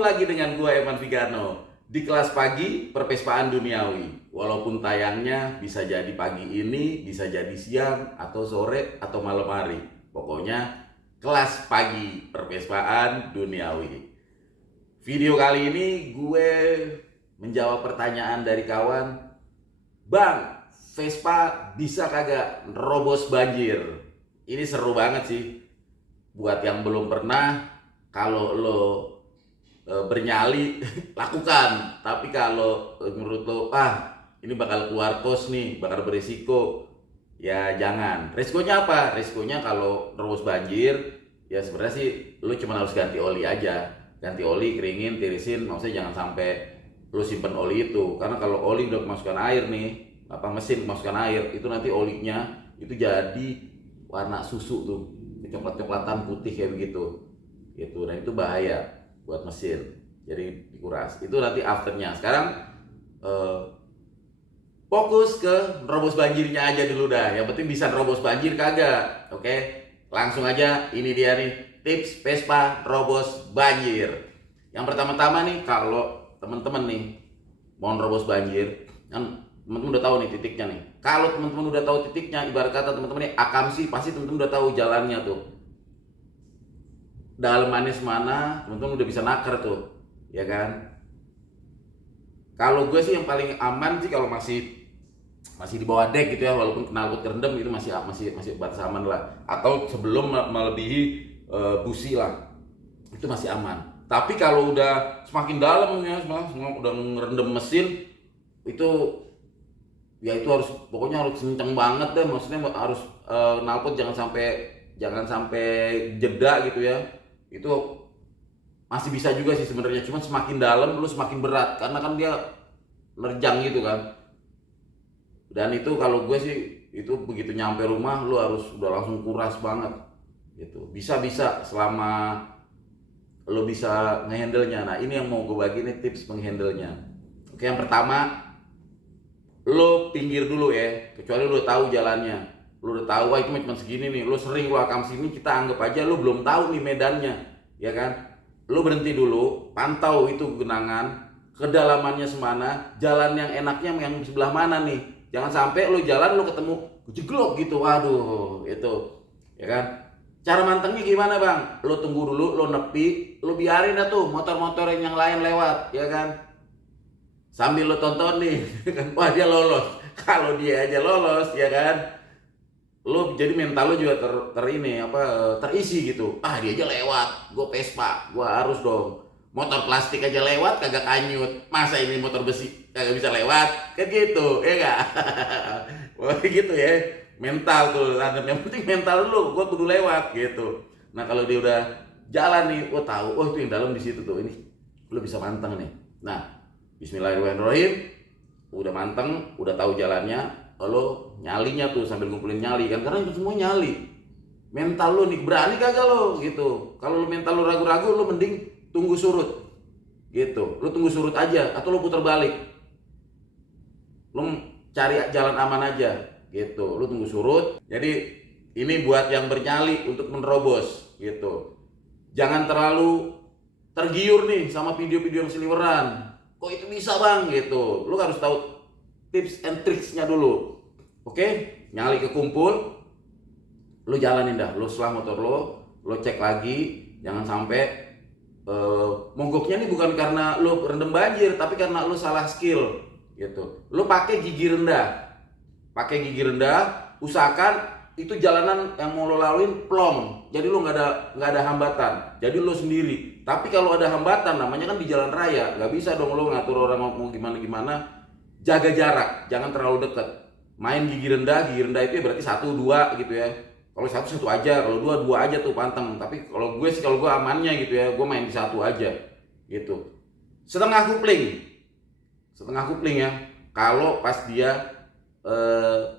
Ketemu lagi dengan gue Evan Vigano di kelas pagi perpespaan duniawi. Walaupun tayangnya bisa jadi pagi ini, bisa jadi siang atau sore atau malam hari. Pokoknya kelas pagi perpespaan duniawi. Video kali ini gue menjawab pertanyaan dari kawan, Bang, Vespa bisa kagak nerobos banjir? Ini seru banget sih. Buat yang belum pernah, kalau lo bernyali lakukan. Tapi kalau menurut lo ini bakal keluar kos nih, bakal berisiko, ya jangan. Risikonya apa? Risikonya kalau terus banjir, ya sebenarnya sih lo cuma harus ganti oli aja. Ganti oli, keringin, tirisin. Maksudnya jangan sampai lo simpen oli itu, karena kalau oli udah kemasukan air nih, mesin kemasukan air, itu nanti olinya itu jadi warna susu tuh, coklat-coklatan putih kayak begitu gitu. Dan itu bahaya buat mesin, jadi dikuras. Itu nanti afternya. Sekarang fokus ke nerobos banjirnya aja dulu dah. Yang penting bisa nerobos banjir kagak. Oke, langsung aja. Ini dia nih tips Vespa nerobos banjir. Yang pertama-tama nih, kalau teman-teman nih mau nerobos banjir, kan teman-teman udah tahu nih titiknya nih. Kalau teman-teman udah tahu titiknya, ibarat kata teman-teman nih akamsi, pasti teman-teman udah tahu jalannya tuh, dalemannya semana, teman-teman udah bisa naker tuh, ya kan? Kalau gue sih yang paling aman sih kalau masih di bawah deck gitu ya, walaupun knalpot kerendam itu masih batas aman lah. Atau sebelum melebihi busi lah, itu masih aman. Tapi kalau udah semakin dalam ya, semua udah ngerendam mesin, itu ya itu harus, pokoknya harus kenceng banget deh. Maksudnya harus knalpot jangan sampai jeda gitu ya. Itu masih bisa juga sih sebenarnya, cuma semakin dalam lu semakin berat karena kan dia nerjang gitu kan. Dan itu kalau gue sih, itu begitu nyampe rumah lu harus udah langsung kuras banget gitu. Bisa selama lo bisa ngehandle-nya. Nah, ini yang mau gue bagi nih tips menghandle-nya. Oke, yang pertama, lo pinggir dulu ya, kecuali lo tahu jalannya. Lo udah tahu, itu cuma segini nih, lo sering lo akam sini, kita anggap aja lo belum tahu nih medannya, ya kan? Lo berhenti dulu, pantau itu genangan, kedalamannya semana, jalan yang enaknya yang sebelah mana nih. Jangan sampai lo jalan lo ketemu jeglok gitu, waduh, itu, ya kan? Cara mantengnya gimana bang? Lo tunggu dulu, lo nepi, lo biarin dah tuh motor-motor yang lain lewat, ya kan? Sambil lo tonton nih, kan? Wah dia lolos. Kalau dia aja lolos, ya kan? Lo jadi mental lo juga terisi gitu. Dia aja lewat, gue Vespa, gue harus dong. Motor plastik aja lewat kagak kanyut, masa ini motor besi kagak bisa lewat? Kan gitu, ya gak? Wah gitu ya, mental tuh. Yang penting mental lu, gue kudu lewat gitu. Nah kalau dia udah jalan nih, tahu, itu yang dalam di situ tuh, ini lu bisa manteng nih. Nah, Bismillahirrahmanirrahim, udah manteng, udah tahu jalannya, lo nyalinya tuh sambil ngumpulin nyali kan, karena itu semua nyali. Mental lu nih berani kagak lo gitu. Kalau lu mental lu ragu-ragu, lu mending tunggu surut gitu. Lu tunggu surut aja atau lu putar balik. Lu cari jalan aman aja gitu. Lu tunggu surut. Jadi ini buat yang bernyali untuk menerobos gitu. Jangan terlalu tergiur nih sama video-video yang seliweran. Kok itu bisa bang gitu. Lu harus tahu tips and tricksnya dulu. Oke, nyali kekumpul, lu jalanin dah. Lu setelah motor lo cek lagi. Jangan sampai mogoknya nih bukan karena lu rendam banjir, tapi karena lu salah skill gitu. Lu pakai gigi rendah. Usahakan itu jalanan yang mau lo laluin plong. Jadi lu nggak ada hambatan. Jadi lu sendiri. Tapi kalau ada hambatan, namanya kan di jalan raya, nggak bisa dong lu ngatur orang mau gimana. Jaga jarak, jangan terlalu dekat. Main gigi rendah itu ya berarti 1-2 gitu ya. Kalau satu aja, kalau dua aja tuh panteng. Tapi kalau gue amannya gitu ya, gue main di 1 aja gitu. Setengah kupling ya. Kalau pas dia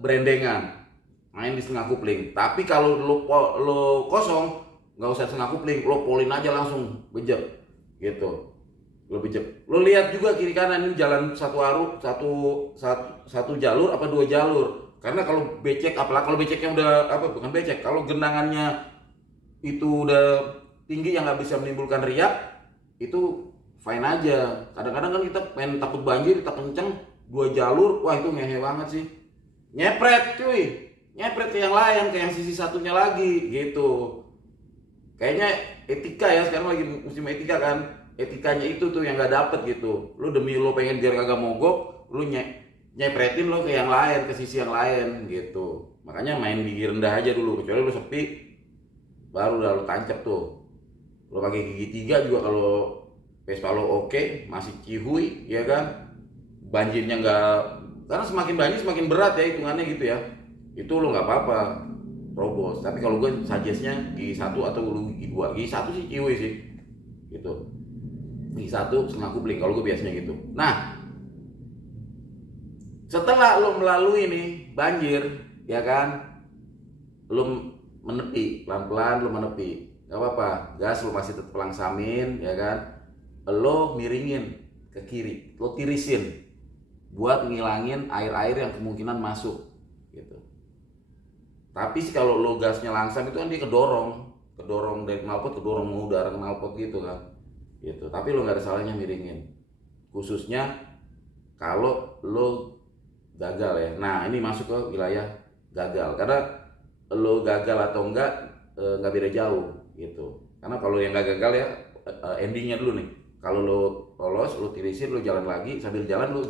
berendengan, main di setengah kupling. Tapi kalau lo kosong, nggak usah setengah kupling, lo polin aja langsung bejek gitu. Lo bejek. Lo lihat juga kiri kanan, ini jalan satu jalur apa 2 jalur. Karena kalau becek, apalagi kalau beceknya udah bukan becek, kalau genangannya itu udah tinggi yang nggak bisa menimbulkan riak, itu fine aja. Kadang-kadang kan kita pengen takut banjir, kita kenceng 2 jalur, wah itu ngehe banget sih. Nyepret cuy, nyepret ke yang lain, ke yang sisi satunya lagi gitu. Kayaknya etika ya, sekarang lagi musim etika kan. Etikanya itu tuh yang nggak dapet gitu. Lu demi lu pengen biar kagak mogok, lu nyepretin lo ke yang lain, ke sisi yang lain gitu. Makanya main gigi rendah aja dulu, kecuali lu sepi, baru udah lu tancap tuh. Lo pakai gigi 3 juga kalau Vespa lo oke, masih cihuy ya kan. Banjirnya nggak, karena semakin banjir semakin berat ya hitungannya gitu ya. Itu lo nggak apa-apa terobos. Tapi kalau gue suggestnya gigi 1 atau lu gigi 2. Gigi 1 sih cihuy sih gitu. Gigi 1 setengah kupling kalau gue biasanya gitu. Nah, setelah lo melalui nih banjir ya kan, lo menepi pelan-pelan, lo menepi, gak apa-apa, gas lo masih tetap langsamin ya kan, lo miringin ke kiri, lo tirisin buat ngilangin air-air yang kemungkinan masuk gitu. Tapi sih kalau lo gasnya langsam itu kan dia kedorong dari knalpot, kedorong mau udara knalpot gitu kan gitu. Tapi lo nggak ada salahnya miringin, khususnya kalau lo gagal ya. Nah ini masuk ke wilayah gagal, karena lo gagal atau nggak beda jauh gitu. Karena kalau yang nggak gagal ya endingnya dulu nih, kalau lo lolos, lo tirisin, lo jalan lagi, sambil jalan lo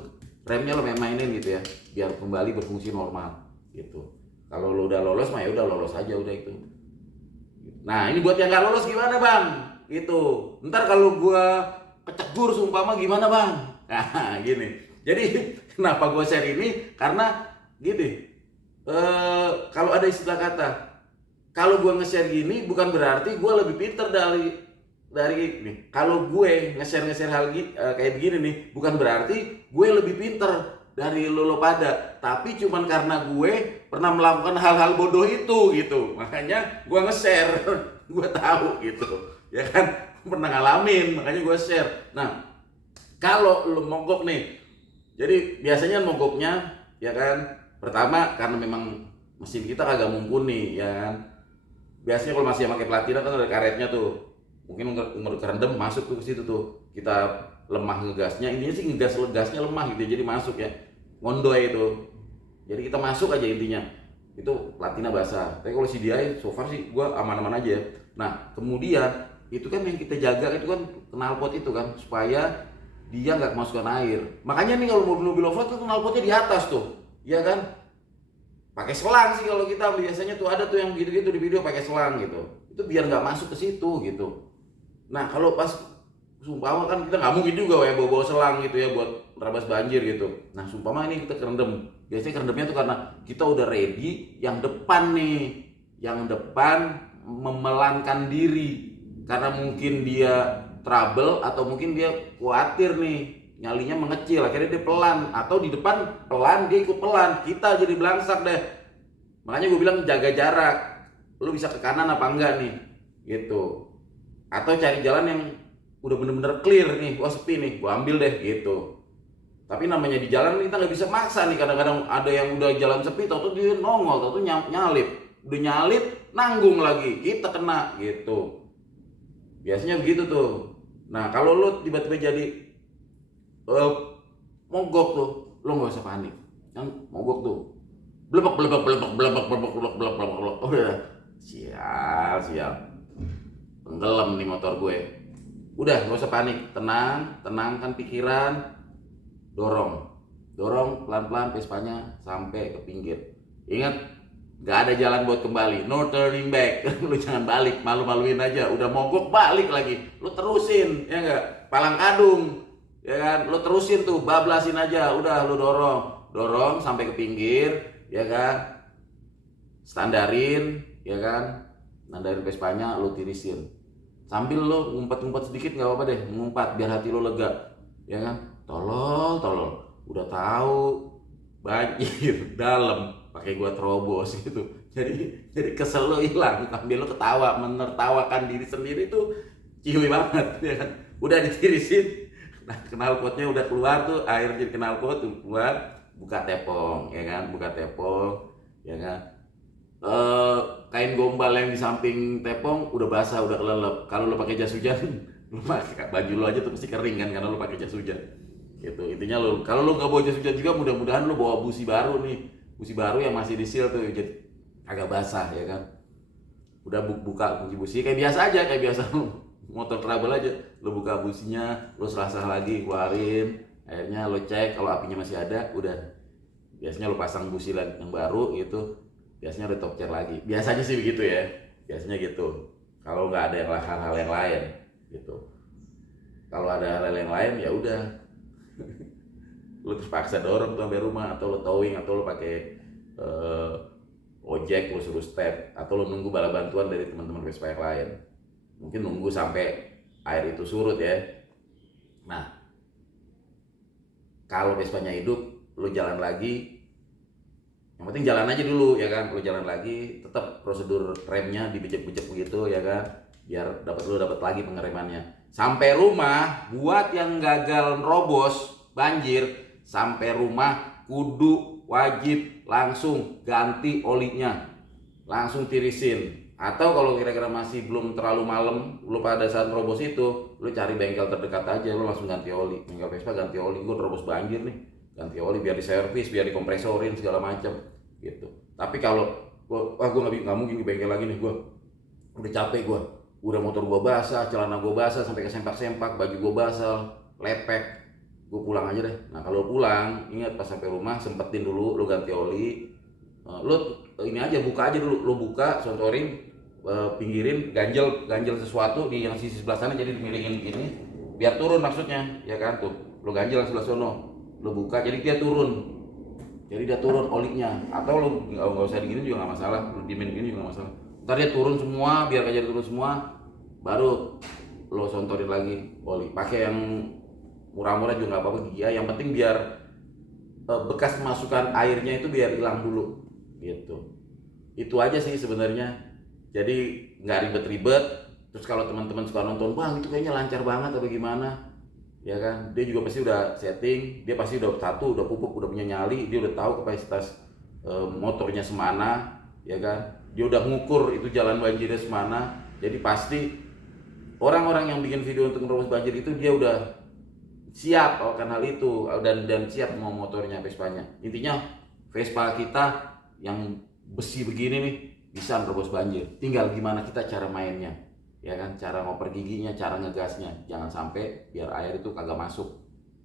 remnya lo mainin gitu ya, biar kembali berfungsi normal gitu. Kalau lo udah lolos mah ya udah lolos aja udah itu. Nah ini buat yang nggak lolos gimana bang gitu, ntar kalau gua kecegur sumpah mah gimana bang. Nah gini, jadi kenapa gue share ini, karena gitu, kalau ada istilah kata, kalau gue nge-share gini bukan berarti gue lebih pinter dari nih. Kalau gue nge-share hal kayak begini nih, bukan berarti gue lebih pinter dari lo pada, tapi cuman karena gue pernah melakukan hal-hal bodoh itu gitu, makanya gue nge-share. Gue tahu gitu ya kan, pernah ngalamin, makanya gue share. Nah kalau lo mogok nih, jadi biasanya mogoknya ya kan, pertama karena memang mesin kita kagak mumpuni ya kan. Biasanya kalau masih pakai platina kan ada karetnya tuh, mungkin kerendam masuk tuh ke situ tuh, kita lemah ngegasnya, intinya sih gasnya lemah gitu, jadi masuk ya, ngondoy itu. Jadi kita masuk aja intinya, itu platina basah. Tapi kalau CDI so far sih gua aman-aman aja. Nah kemudian itu kan yang kita jaga itu kan knalpot itu kan, supaya dia nggak kemasukan air. Makanya nih kalau mobil-mobil off-road tuh knalpotnya di atas tuh, ya kan? Pakai selang sih kalau kita biasanya tuh, ada tuh yang gitu-gitu di video pakai selang gitu. Itu biar nggak masuk ke situ gitu. Nah kalau pas sumpah kan kita nggak mungkin juga ya bawa selang gitu ya buat terabas banjir gitu. Nah sumpah ini kita kerendam. Biasanya kerendamnya tuh karena kita udah ready, yang depan nih, yang depan memelankan diri karena mungkin dia trouble atau mungkin dia khawatir nih nyalinya mengecil, akhirnya dia pelan, atau di depan pelan dia ikut pelan, kita jadi belangsak deh. Makanya gue bilang jaga jarak, lu bisa ke kanan apa enggak nih gitu, atau cari jalan yang udah bener-bener clear nih, wah sepi nih, gue ambil deh gitu. Tapi namanya di jalan kita nggak bisa maksa nih, kadang-kadang ada yang udah jalan sepi, tau-tau dia nongol, tau-tau nyalip, udah nyalip nanggung lagi, kita kena gitu. Biasanya begitu tuh. Nah kalau lu tiba-tiba jadi mogok tuh, lo nggak usah panik. Yang mogok tuh, blebek blebek blebek blebek blebek blebek blebek blebek, udah sial, tenggelam nih motor gue. Udah nggak usah panik, tenangkan pikiran, dorong pelan-pelan Vespanya sampai ke pinggir. Ingat, nggak ada jalan buat kembali, no turning back. Lu jangan balik, malu-maluin aja. Udah mogok balik lagi, lu terusin ya nggak, palang kadung ya kan, lo terusin tuh, bablasin aja, udah lo dorong sampai ke pinggir ya kan, standarin ya kan, nandarin Vespanya, lo tirisin sambil lo ngumpet sedikit, nggak apa-apa deh, ngumpat biar hati lo lega ya kan. Tolol udah tahu banjir dalam, pakai gua terobos gitu, jadi kesel lo hilang, sambil lo ketawa, menertawakan diri sendiri tuh ciwi banget ya kan. Udah ditirisin, nah knalpotnya udah keluar tuh, air jadi knalpot tuh keluar, buka tepong ya kan, kain gombal yang di samping tepong udah basah, udah kelelep. Kalau lo pakai jas hujan Lu pakai baju lu aja tuh pasti kering kan karena lu pakai jas hujan. Gitu. Intinya lu kalau lu nggak bawa jas hujan juga mudah-mudahan lu bawa busi baru nih. Busi baru yang masih di-seal tuh jadi agak basah ya kan. Udah buka kunci busi kayak biasa aja, kayak biasa lu motor trouble aja. Lu buka businya, lu sah-sah lagi, keluarin. Akhirnya lu cek kalau apinya masih ada, udah. Biasanya lu pasang busi yang baru gitu. Biasanya lu top chair lagi. Biasanya sih begitu ya. Biasanya gitu. Kalau nggak ada hal-hal yang lain gitu. Kalau ada hal yang lain ya udah. Lu terpaksa dorong tuh sampai rumah, atau lu towing, atau lu pakai ojek, lu suruh step, atau lu nunggu bala bantuan dari teman-teman Vespa yang lain. Mungkin nunggu sampai air itu surut ya. Nah, kalau Vespanya hidup, lu jalan lagi. Yang penting jalan aja dulu ya kan. Lu jalan lagi, tetap prosedur remnya dibejek-bejek begitu ya kan, biar dapat lagi pengeremannya. Sampai rumah, buat yang gagal nerobos banjir, sampai rumah kudu wajib langsung ganti olinya, langsung tirisin. Atau kalau kira-kira masih belum terlalu malam, lu pada saat nerobos itu, lu cari bengkel terdekat aja, lu langsung ganti oli. Bengkel Vespa ganti oli, gue nerobos banjir nih, ganti oli biar diservis, biar dikompresorin segala macam gitu. Tapi kalau gue nggak mungkin ke bengkel lagi nih, gue udah capek, gue udah motor gue basah, celana gue basah sampai ke sempak-sempak, baju gue basah, lepek, gue pulang aja deh. Nah kalau pulang, ingat pas sampai rumah sempetin dulu lu ganti oli. Lu ini aja, buka aja dulu, lu buka, sontorin, pinggirin, ganjel sesuatu di yang sisi sebelah sana, jadi dimiringin gini biar turun maksudnya ya kan. Tuh lu ganjel sebelah sono, lu buka jadi dia turun, olinya. Atau lu nggak usah digini juga nggak masalah, lu diemin gini juga nggak masalah. Ntar dia turun semua, biar aja turun semua, baru lu sontorin lagi oli. Pakai yang murah-murah juga nggak apa-apa ya, yang penting biar bekas masukan airnya itu biar hilang dulu gitu. Itu aja sih sebenarnya. Jadi nggak ribet-ribet. Terus kalau teman-teman suka nonton, bang itu kayaknya lancar banget atau gimana ya kan, dia juga pasti udah setting, dia pasti udah pupuk, udah punya nyali, dia udah tahu kapasitas motornya semana ya kan, dia udah ngukur itu jalan banjirnya semana. Jadi pasti orang-orang yang bikin video untuk menerobos banjir itu dia udah siap akan hal itu, dan siap mau motornya, Vespanya. Intinya Vespa kita yang besi begini nih bisa menerobos banjir, tinggal gimana kita cara mainnya ya kan, cara ngoper giginya, cara ngegasnya, jangan sampai biar air itu kagak masuk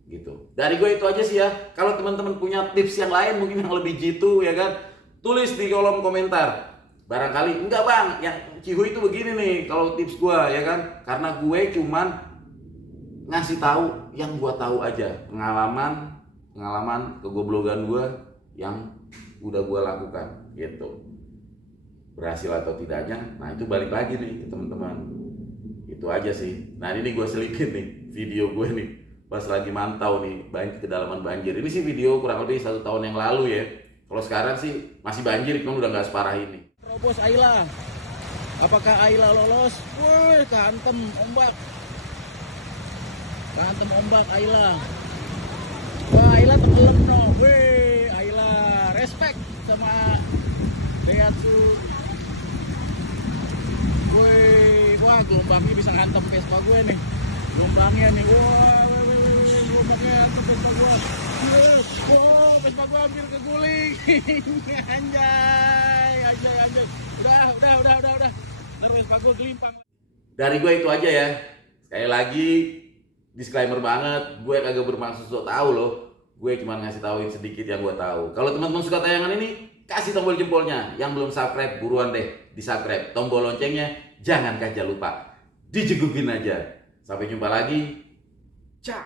gitu. Dari gue itu aja sih ya. Kalau teman-teman punya tips yang lain mungkin yang lebih jitu ya kan, tulis di kolom komentar. Barangkali enggak bang, yang Cihu itu begini nih kalau tips gue ya kan, karena gue cuman ngasih tahu yang gue tahu aja, pengalaman kegoblogan gue yang udah gue lakukan gitu. Berhasil atau tidaknya, nah itu balik lagi nih ke teman-teman. Itu aja sih. Nah ini gue selipin nih video gue nih pas lagi mantau nih kedalaman banjir. Ini sih video kurang lebih 1 tahun yang lalu ya. Kalau sekarang sih masih banjir, cuma udah nggak separah ini. Terobos Ayla, apakah Ayla lolos? Wih, kehantem ombak Ayla. Wah, Ayla tenggelam no. Wih, Ayla respect sama Daihatsu. Wih, wah gelombangnya bisa ngantem Vespa gue nih. Gelombangnya nih, wah, gelombangnya ngantem Vespa gue. Wow, Vespa gue hampir keguling. Anjay. Udah. Lalu Vespa gue gelimpang. Dari gue itu aja ya. Sekali lagi disclaimer banget, gue kagak bermaksud so tahu loh. Gue cuma ngasih tauin sedikit yang gue tahu. Kalau teman-teman suka tayangan ini, kasih tombol jempolnya. Yang belum subscribe, buruan deh di-subscribe. Tombol loncengnya jangan lupa. Dijegugin aja. Sampai jumpa lagi. Ciao.